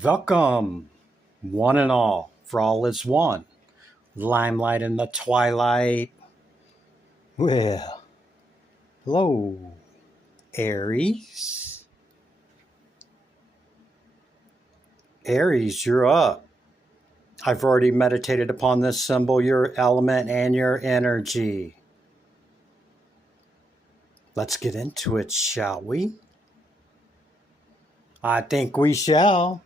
Welcome, one and all, for all is one. Limelight in the twilight. Well, hello, Aries. Aries, you're up. I've already meditated upon this symbol, your element, and your energy. Let's get into it, shall we? I think we shall.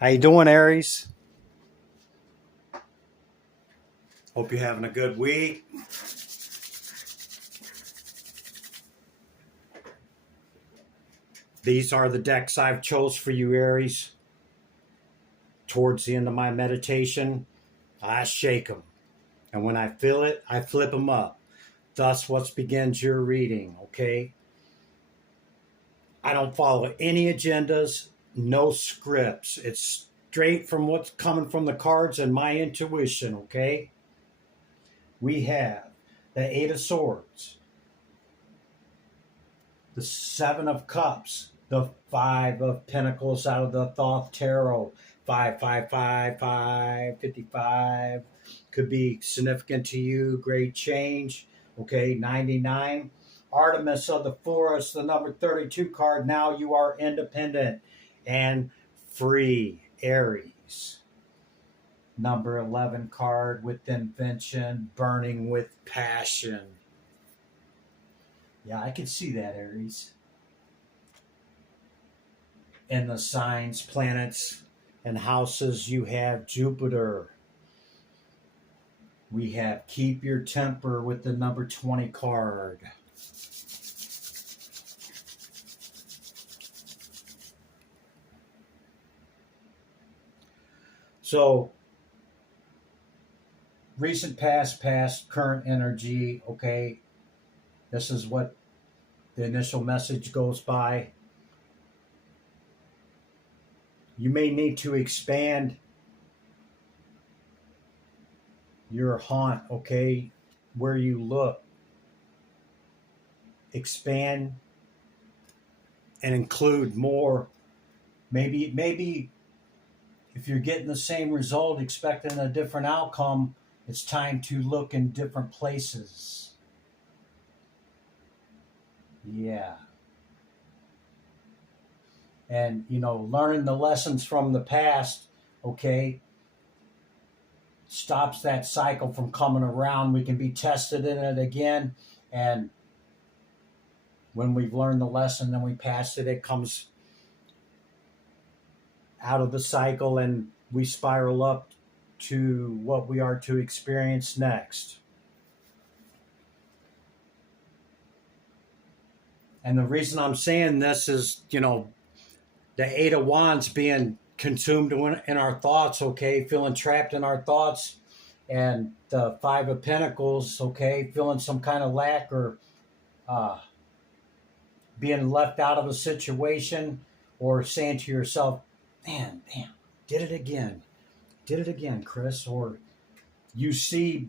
How you doing, Aries? Hope you're having a good week. These are the decks I've chose for you, Aries. Towards the end of my meditation, I shake them. And when I feel it, I flip them up. Thus, what begins your reading, okay? I don't follow any agendas, no scripts. It's straight from what's coming from the cards and my intuition, okay? We have the Eight of Swords, the Seven of Cups, the Five of Pentacles out of the Thoth Tarot, 555, 55. Could be significant to you, great change. Okay, 99. Artemis of the Forest, the number 32 card. Now you are independent and free, Aries. Number 11 card with invention, burning with passion. Yeah, I can see that, Aries. In the signs, planets, and houses, you have Jupiter. We have keep your temper with the number 20 card. So, recent past, current energy, okay? This is what the initial message goes by. You may need to expand your haunt, okay, where you look. Expand and include more. Maybe if you're getting the same result, expecting a different outcome, it's time to look in different places. Yeah. And, learning the lessons from the past, okay, stops that cycle from coming around. We can be tested in it again. And when we've learned the lesson and we passed it, it comes out of the cycle and we spiral up to what we are to experience next. And the reason I'm saying this is, the Eight of Wands being consumed in our thoughts, okay, feeling trapped in our thoughts, and the Five of Pentacles, okay, feeling some kind of lack or being left out of a situation, or saying to yourself, man, damn, did it again, Chris. Or you see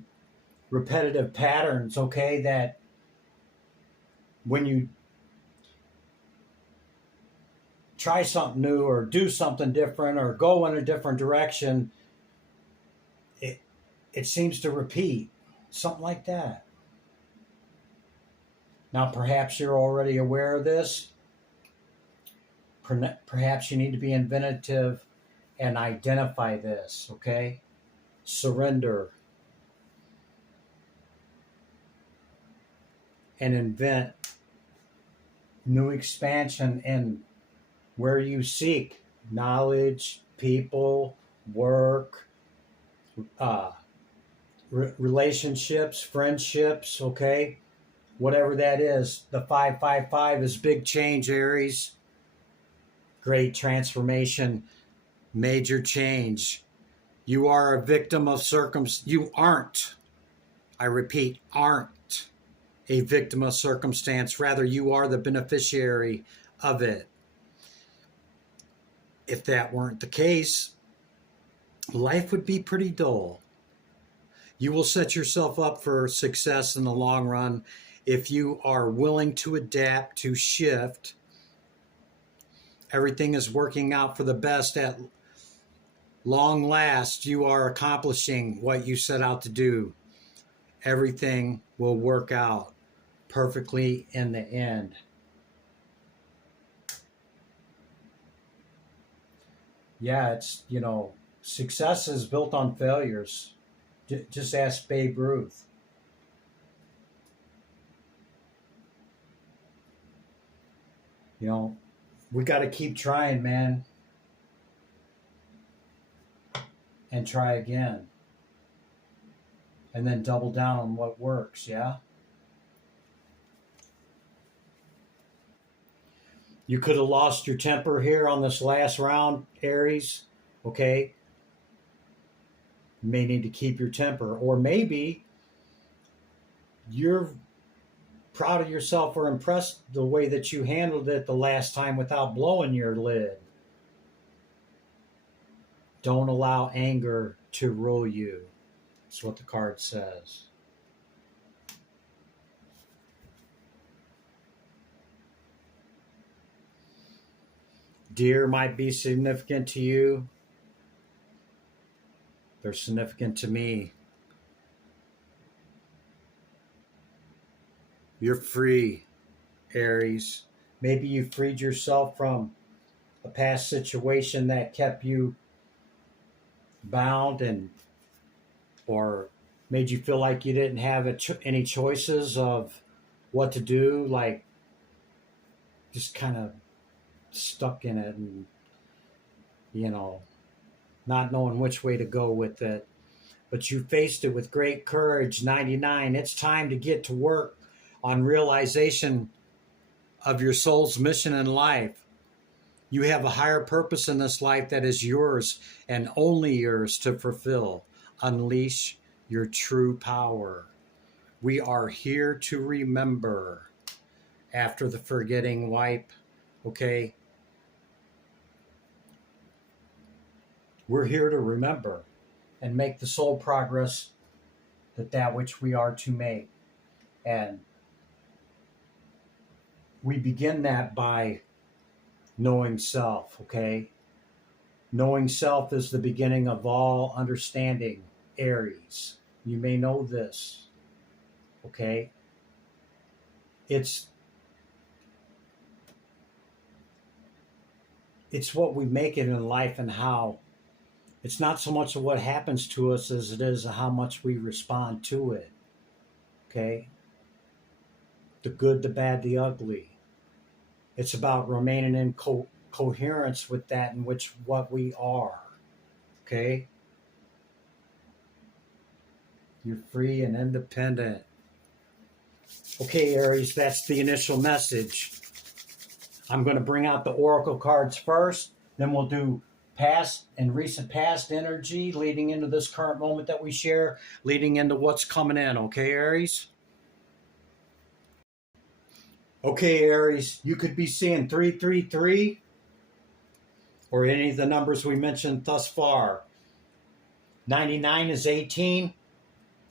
repetitive patterns, okay, that when you try something new or do something different or go in a different direction, it seems to repeat, something like that. Now, perhaps you're already aware of this. Perhaps you need to be inventive and identify this, okay? Surrender and invent new expansion in where you seek knowledge, people, work, relationships, friendships, okay? Whatever that is. The 555 is big change, Aries. Great transformation, major change. You are a victim of You aren't, I repeat, aren't a victim of circumstance. Rather, you are the beneficiary of it. If that weren't the case, life would be pretty dull. You will set yourself up for success in the long run if you are willing to adapt, to shift, Everything is working out for the best. At long last, you are accomplishing what you set out to do. Everything will work out perfectly in the end. Yeah, it's, success is built on failures. Just ask Babe Ruth. We got to keep trying, man, and try again. And then double down on what works, yeah? You could have lost your temper here on this last round, Aries, okay? You may need to keep your temper. Or maybe you're proud of yourself or impressed the way that you handled it the last time without blowing your lid. Don't allow anger to rule you. That's what the card says. Deer might be significant to you. They're significant to me. You're free, Aries. Maybe you freed yourself from a past situation that kept you bound or made you feel like you didn't have any choices of what to do, like just kind of stuck in it and, not knowing which way to go with it. But you faced it with great courage. 99, it's time to get to work on realization of your soul's mission in life. You have a higher purpose in this life that is yours and only yours to fulfill. Unleash your true power. We are here to remember after the forgetting wipe, okay? We're here to remember and make the soul progress that which we are to make. And we begin that by knowing self, okay? Knowing self is the beginning of all understanding, Aries. You may know this, okay? It's what we make it in life and how. It's not so much of what happens to us as it is how much we respond to it, okay? The good, the bad, the ugly. It's about remaining in coherence with that in which what we are, okay? You're free and independent. Okay, Aries, that's the initial message. I'm going to bring out the oracle cards first, then we'll do past and recent past energy leading into this current moment that we share, leading into what's coming in, okay, Aries? Okay, Aries, you could be seeing 333 or any of the numbers we mentioned thus far. 99 is 18,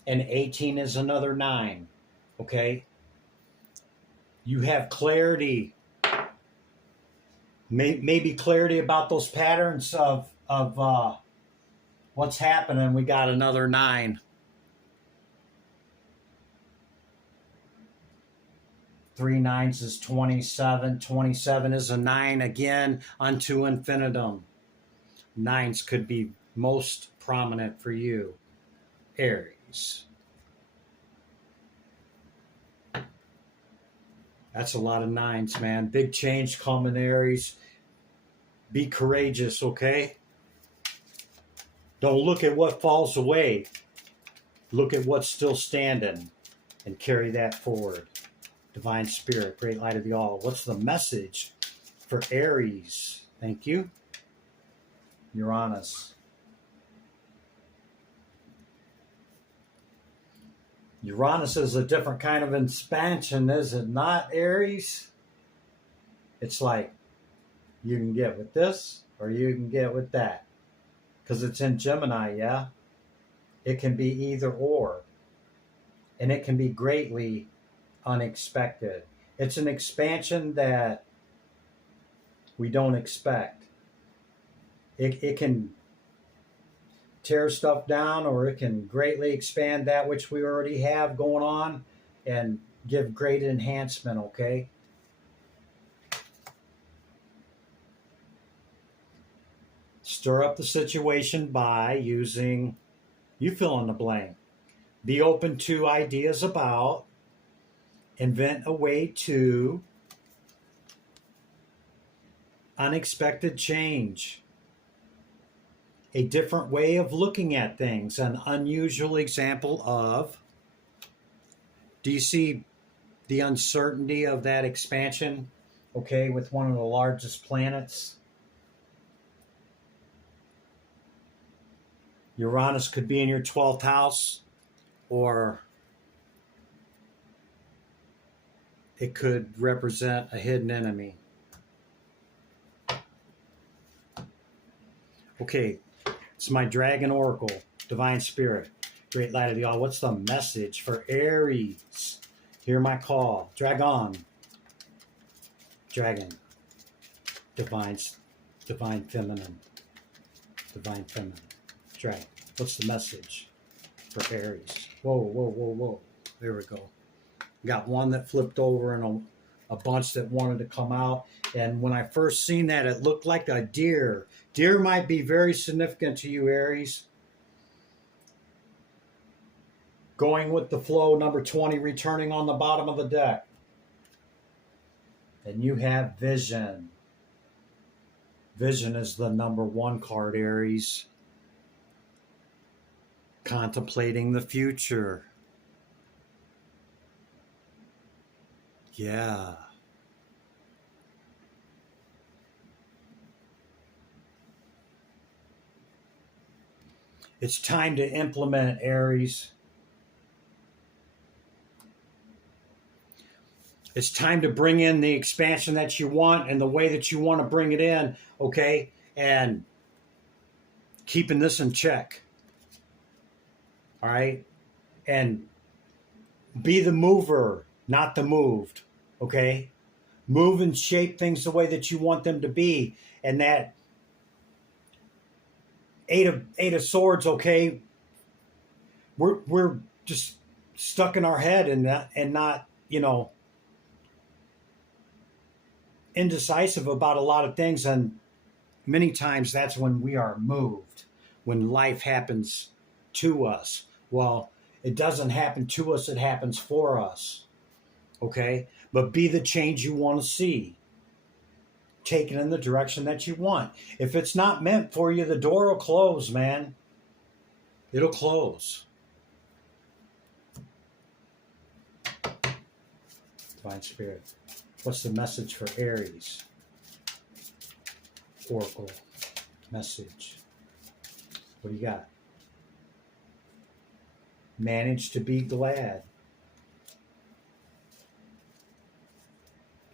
and 18 is another 9, okay? You have clarity, maybe clarity about those patterns of what's happening. We got another 9. 3 9s is 27. 27 is a 9 again unto infinitum. 9s could be most prominent for you, Aries. That's a lot of 9s, man. Big change coming, Aries. Be courageous, okay? Don't look at what falls away. Look at what's still standing and carry that forward. Divine Spirit, Great Light of the All. What's the message for Aries? Thank you. Uranus. Uranus is a different kind of expansion, is it not, Aries? It's like you can get with this or you can get with that. Because it's in Gemini, yeah? It can be either or. And it can be greatly unexpected. It's an expansion that we don't expect. It can tear stuff down, or it can greatly expand that which we already have going on and give great enhancement, okay? Stir up the situation by using, you fill in the blank. Be open to ideas about, invent a way to, unexpected change, a different way of looking at things, an unusual example of. Do you see the uncertainty of that expansion? Okay, with one of the largest planets. Uranus could be in your 12th house, or it could represent a hidden enemy. Okay, it's my Dragon Oracle, Divine Spirit, Great Light of the All. What's the message for Aries? Hear my call. Dragon. Dragon. Divine Feminine. Divine Feminine. Dragon. What's the message for Aries? Whoa, whoa, whoa, whoa. There we go. Got one that flipped over and a bunch that wanted to come out. And when I first seen that, it looked like a deer. Deer might be very significant to you, Aries. Going with the flow, number 20, returning on the bottom of the deck. And you have vision. Vision is the number 1 card, Aries. Contemplating the future. Yeah. It's time to implement, Aries. It's time to bring in the expansion that you want and the way that you want to bring it in, okay? And keeping this in check. All right? And be the mover, not the moved, okay? Move and shape things the way that you want them to be. And that Eight of Swords, okay? We're just stuck in our head and not, indecisive about a lot of things, and many times that's when we are moved, when life happens to us. Well, it doesn't happen to us, it happens for us, okay? But be the change you want to see. Take it in the direction that you want. If it's not meant for you, the door will close, man. It'll close. Divine Spirit. What's the message for Aries? Oracle message. What do you got? Manage to be glad.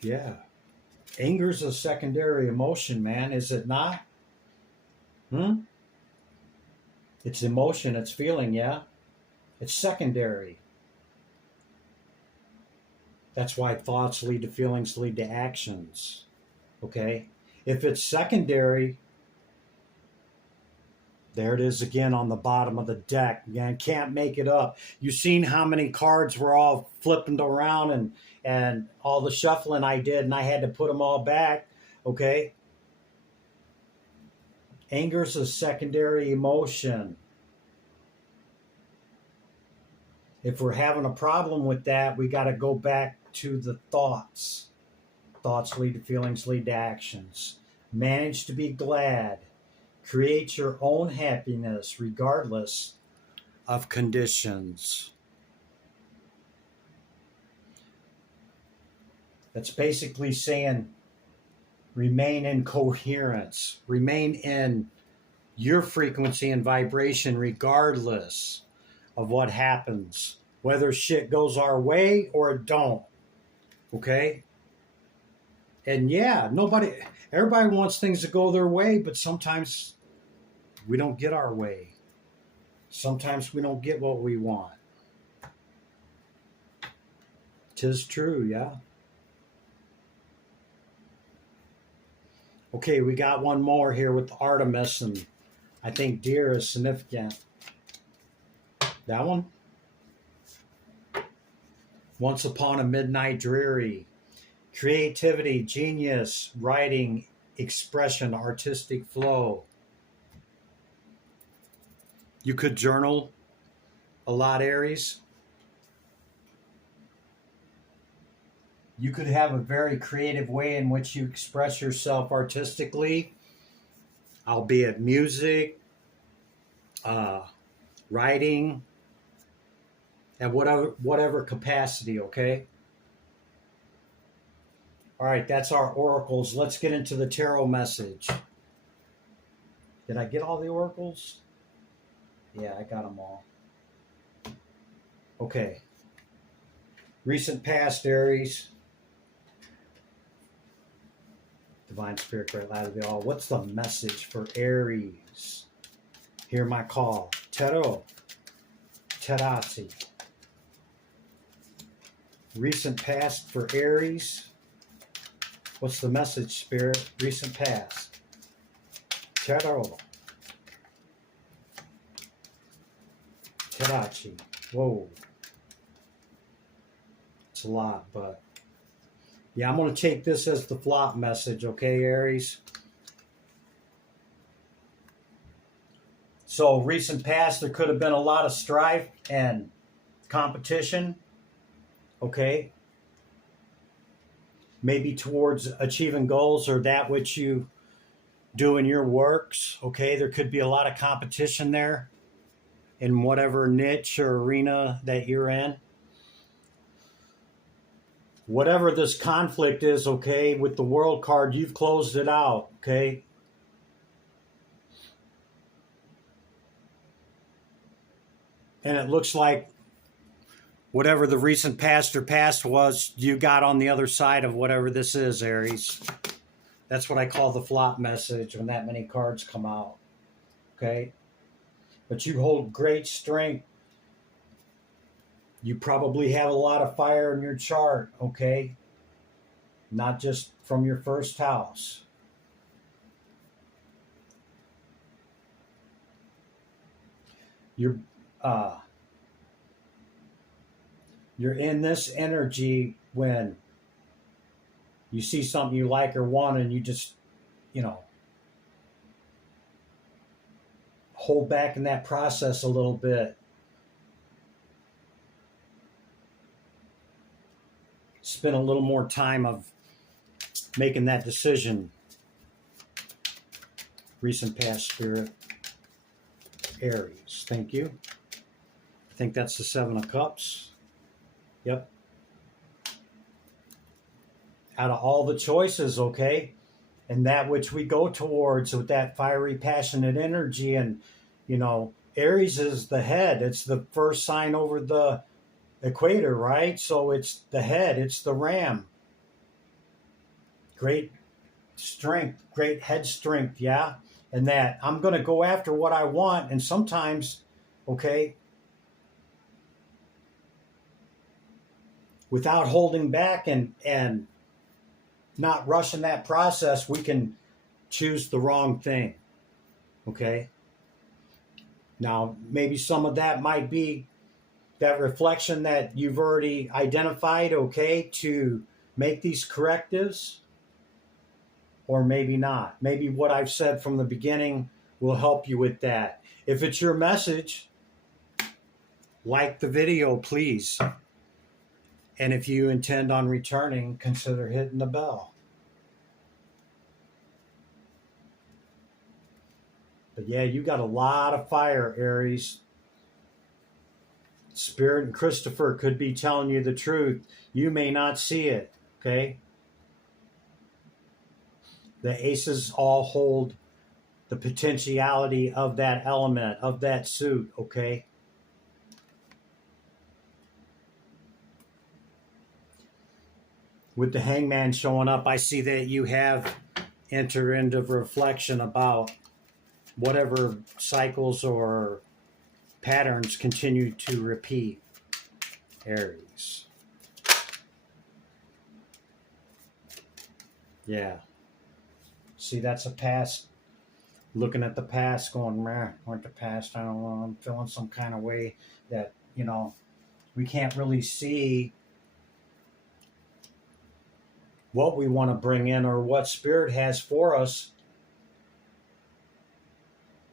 Yeah. Anger's a secondary emotion, man, is it not? It's emotion, it's feeling, yeah? It's secondary. That's why thoughts lead to feelings, lead to actions. Okay? If it's secondary, there it is again on the bottom of the deck. You can't make it up. You've seen how many cards were all flipping around and all the shuffling I did, and I had to put them all back. Okay? Anger's a secondary emotion. If we're having a problem with that, we got to go back to the thoughts. Thoughts lead to feelings, lead to actions. Manage to be glad. Create your own happiness regardless of conditions. That's basically saying remain in coherence. Remain in your frequency and vibration regardless of what happens. Whether shit goes our way or it don't. Okay? And yeah, everybody wants things to go their way, but sometimes we don't get our way. Sometimes we don't get what we want. 'Tis true, yeah. Okay, we got one more here with Artemis, and I think deer is significant. That one? Once upon a midnight dreary. Creativity, genius, writing, expression, artistic flow. You could journal a lot, Aries. You could have a very creative way in which you express yourself artistically, albeit music, writing, at whatever capacity, okay? All right, that's our oracles. Let's get into the tarot message. Did I get all the oracles? Yeah, I got them all. Okay. Recent past, Aries. Divine Spirit, great light of the all. What's the message for Aries? Hear my call. Tarot. Terati. Recent past for Aries. What's the message, Spirit? Recent past. Tarot. Terachi. Whoa. It's a lot, but yeah, I'm going to take this as the flop message, okay, Aries? So, recent past, there could have been a lot of strife and competition, okay? Maybe towards achieving goals or that which you do in your works, okay? There could be a lot of competition there in whatever niche or arena that you're in. Whatever this conflict is, okay, with the World card, you've closed it out, okay? And it looks like whatever the recent past or past was, you got on the other side of whatever this is, Aries. That's what I call the flop message when that many cards come out, okay? But you hold great strength. You probably have a lot of fire in your chart, okay? Not just from your first house. You're in this energy when you see something you like or want and you just, hold back in that process a little bit. Spend a little more time of making that decision. Recent past, Spirit. Aries, thank you. I think that's the Seven of Cups. Yep. Out of all the choices, okay, and that which we go towards with that fiery, passionate energy, and, Aries is the head. It's the first sign over the equator, right? So it's the head. It's the ram. Great strength, great head strength, yeah? And that I'm going to go after what I want, and sometimes, okay, without holding back and not rushing that process, we can choose the wrong thing, okay? Now, maybe some of that might be that reflection that you've already identified, okay, to make these correctives, or maybe not. Maybe what I've said from the beginning will help you with that. If it's your message, like the video, please. And if you intend on returning, consider hitting the bell. But yeah, you got a lot of fire, Aries. Spirit and Christopher could be telling you the truth. You may not see it, okay? The aces all hold the potentiality of that element, of that suit, okay? With the Hangman showing up, I see that you have entered into reflection about whatever cycles or patterns continue to repeat, Aries. Yeah. See, that's a past. Looking at the past, going, meh, like the past, I don't know, I'm feeling some kind of way that, we can't really see what we want to bring in or what spirit has for us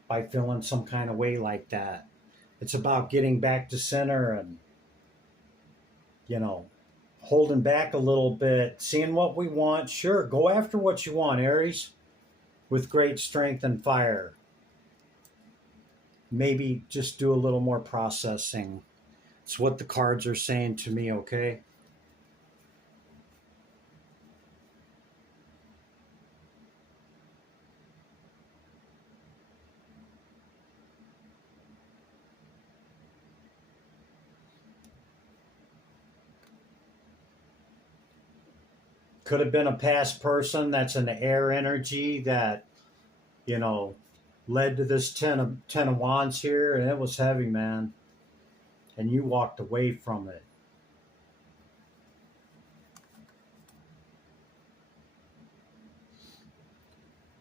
by feeling some kind of way like that. It's about getting back to center and, holding back a little bit, seeing what we want. Sure, go after what you want, Aries, with great strength and fire. Maybe just do a little more processing. It's what the cards are saying to me, okay? Could have been a past person that's an air energy that, led to this ten of wands here, and it was heavy, man. And you walked away from it.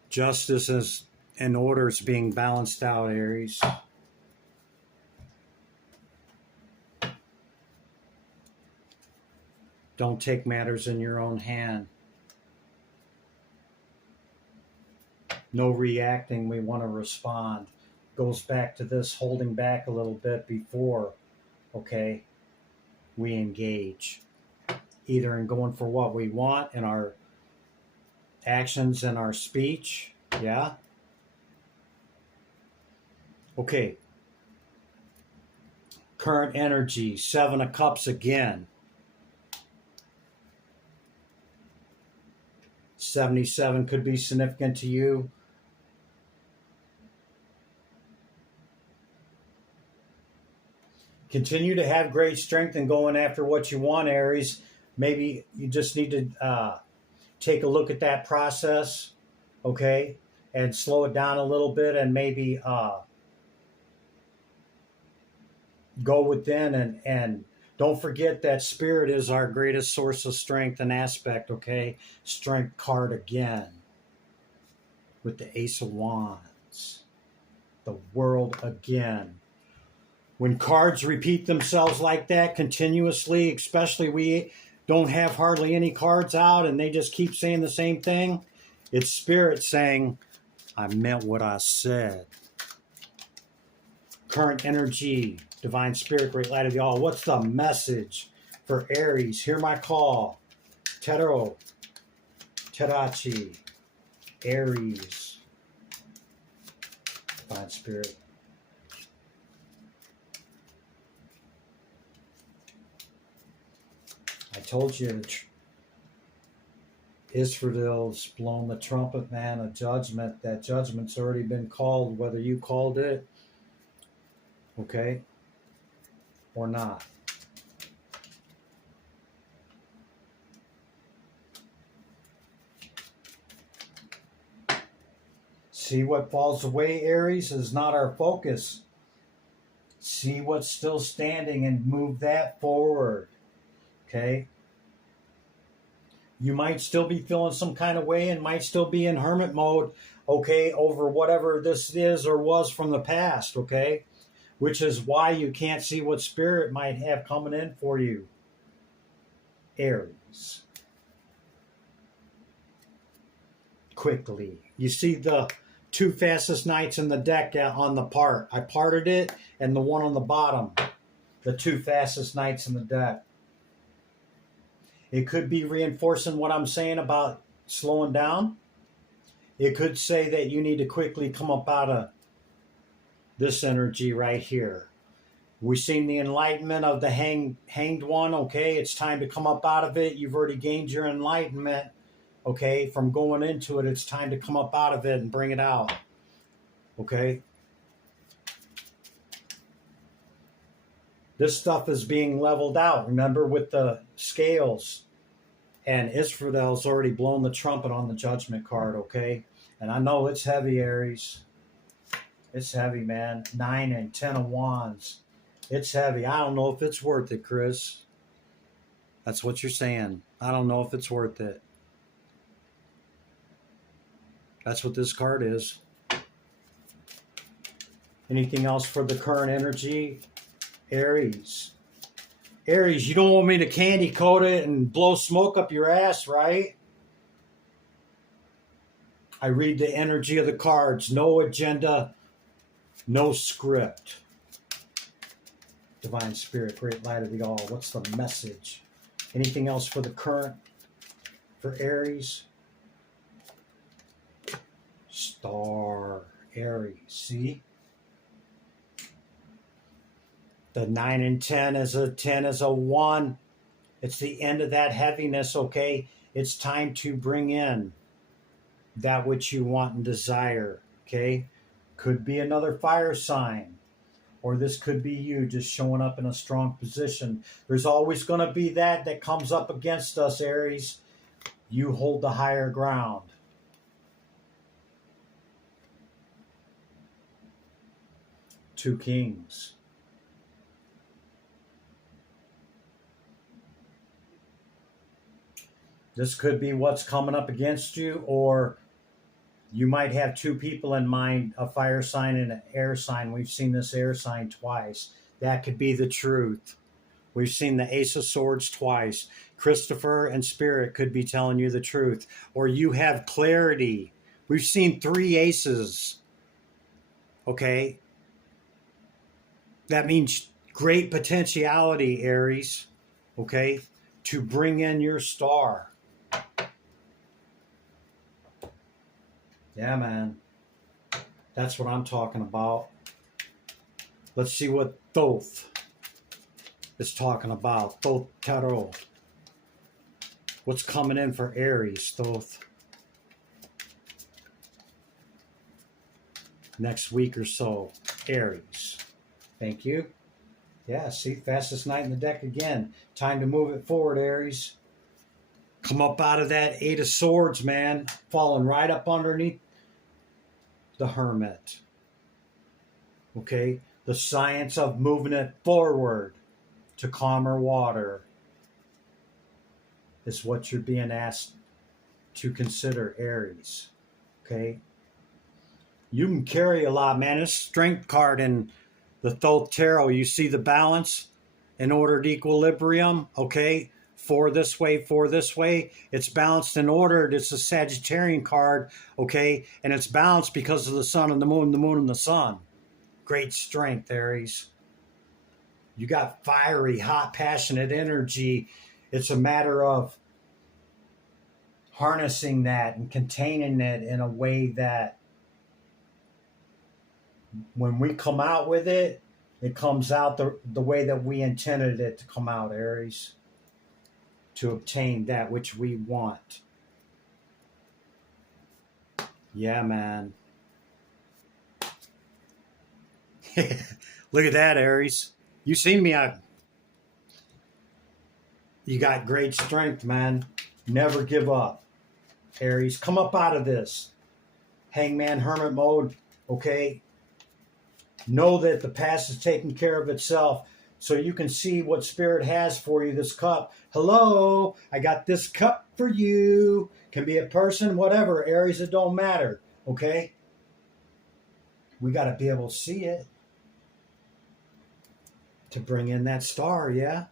Justice and order is being balanced out, Aries. Don't take matters in your own hand. No reacting, we want to respond. Goes back to this holding back a little bit before, okay, we engage. Either in going for what we want in our actions and our speech, yeah? Okay. Current energy, 7 of Cups again. 77 could be significant to you. Continue to have great strength in going after what you want, Aries. Maybe you just need to take a look at that process, okay, and slow it down a little bit, and maybe go within and don't forget that spirit is our greatest source of strength and aspect, okay? Strength card again with the Ace of Wands. The World again. When cards repeat themselves like that continuously, especially we don't have hardly any cards out and they just keep saying the same thing, it's spirit saying, I meant what I said. Current energy, divine spirit, great light of y'all. What's the message for Aries? Hear my call. Tarot, Tarachi, Aries, divine spirit. I told you, Israel's blown the trumpet, man, of judgment. That judgment's already been called, whether you called it, okay, or not. See what falls away, Aries, is not our focus. See what's still standing and move that forward, okay? You might still be feeling some kind of way and might still be in hermit mode, okay, over whatever this is or was from the past, okay? Which is why you can't see what spirit might have coming in for you, Aries. Quickly. You see the 2 fastest knights in the deck on the part. I parted it, and the one on the bottom, the 2 fastest knights in the deck. It could be reinforcing what I'm saying about slowing down. It could say that you need to quickly come up out of this energy right here. We've seen the enlightenment of the hanged one, okay? It's time to come up out of it. You've already gained your enlightenment, okay? From going into it, it's time to come up out of it and bring it out, okay? This stuff is being leveled out. Remember with the scales, and Israel's already blown the trumpet on the judgment card, okay? And I know it's heavy, Aries. It's heavy, man. 9 and 10 of wands. It's heavy. I don't know if it's worth it, Chris. That's what you're saying. I don't know if it's worth it. That's what this card is. Anything else for the current energy? Aries. Aries, you don't want me to candy coat it and blow smoke up your ass, right? I read the energy of the cards. No agenda, no script. Divine Spirit, Great Light of the All. What's the message? Anything else for the current? For Aries? Star. Aries. See? The 9 and 10 is a 10 is a 1. It's the end of that heaviness, okay? It's time to bring in that which you want and desire, okay? Could be another fire sign, or this could be you just showing up in a strong position. There's always going to be that comes up against us, Aries. You hold the higher ground. Two Kings. This could be what's coming up against you, or you might have two people in mind, a fire sign and an air sign. We've seen this air sign twice. That could be the truth. We've seen the Ace of Swords twice. Christopher and Spirit could be telling you the truth. Or you have clarity. We've seen 3 aces. Okay? That means great potentiality, Aries. Okay? To bring in your star. Yeah, man. That's what I'm talking about. Let's see what Thoth is talking about. Thoth Tarot. What's coming in for Aries, Thoth? Next week or so. Aries. Thank you. Yeah, see, fastest knight in the deck again. Time to move it forward, Aries. Come up out of that 8 of Swords, man. Falling right up underneath the Hermit. Okay? The science of moving it forward to calmer water is what you're being asked to consider, Aries. Okay? You can carry a lot, man. This strength card in the Thoth Tarot, you see the balance in ordered equilibrium, okay? 4 this way, 4 this way. It's balanced and ordered. It's a Sagittarian card, okay? And it's balanced because of the sun and the moon and the sun. Great strength, Aries. You got fiery, hot, passionate energy. It's a matter of harnessing that and containing it in a way that when we come out with it, it comes out the way that we intended it to come out, Aries. To obtain that which we want. Yeah, man. Look at that, Aries. You seen me. You got great strength, man. Never give up, Aries. Come up out of this. Hangman, hermit mode, okay? Know that the past is taking care of itself. So you can see what Spirit has for you, this cup. Hello, I got this cup for you. Can be a person, whatever. Aries, it don't matter, okay? We got to be able to see it to bring in that star, yeah?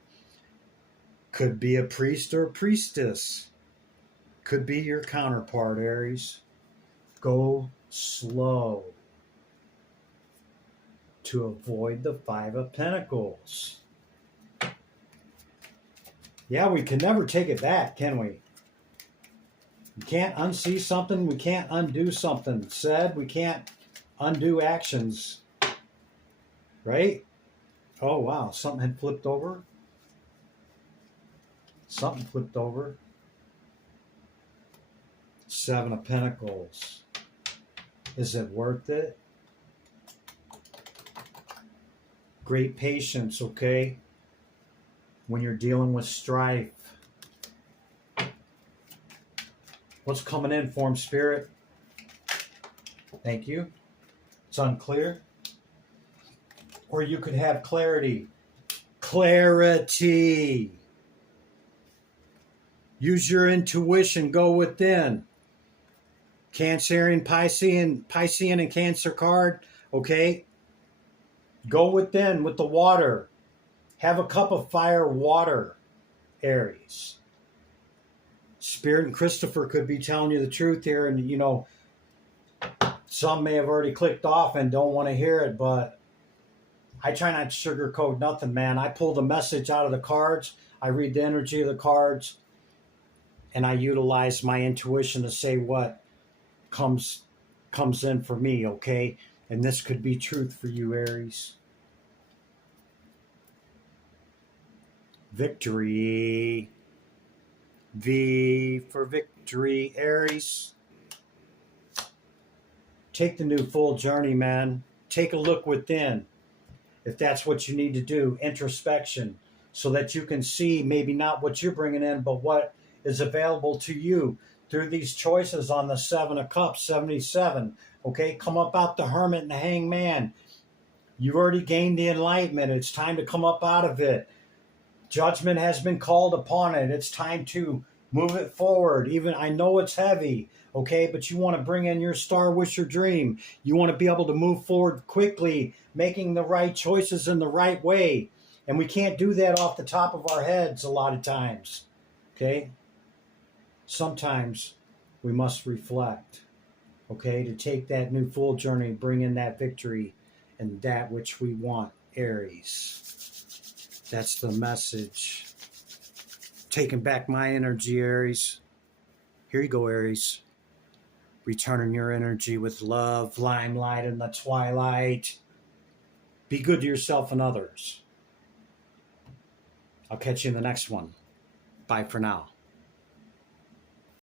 Could be a priest or a priestess. Could be your counterpart, Aries. Go slow to avoid the 5 of Pentacles. Yeah, we can never take it back, can we? We can't unsee something. We can't undo something said. We can't undo actions. Right? Oh, wow. Something had flipped over. Something flipped over. 7 of Pentacles. Is it worth it? Great patience, okay? When you're dealing with strife. What's coming in for him, Spirit? Thank you. It's unclear. Or you could have clarity. Clarity. Use your intuition. Go within. Cancerian, Piscean, and Cancer card. Okay, go within with the water. Have a cup of fire water, Aries. Spirit and Christopher could be telling you the truth here, and you know, some may have already clicked off and don't want to hear it, but I try not to sugarcoat nothing, man. I pull the message out of the cards, I read the energy of the cards, and I utilize my intuition to say what comes in for me, okay? And this could be truth for you, Aries. Victory. V for victory, Aries. Take the new full journey, man. Take a look within, if that's what you need to do, introspection, so that you can see maybe not what you're bringing in, but what is available to you through these choices on the Seven of Cups, 77. Okay, come up out the Hermit and the Hangman. You've already gained the enlightenment. It's time to come up out of it. Judgment has been called upon it. It's time to move it forward. Even I know it's heavy, okay, but you want to bring in your star, wish, your dream. You want to be able to move forward quickly, making the right choices in the right way. And we can't do that off the top of our heads a lot of times, okay? Sometimes we must reflect, okay, to take that new full journey, bring in that victory and that which we want, Aries. That's the message. Taking back my energy, Aries. Here you go, Aries. Returning your energy with love, limelight in the twilight. Be good to yourself and others. I'll catch you in the next one. Bye for now.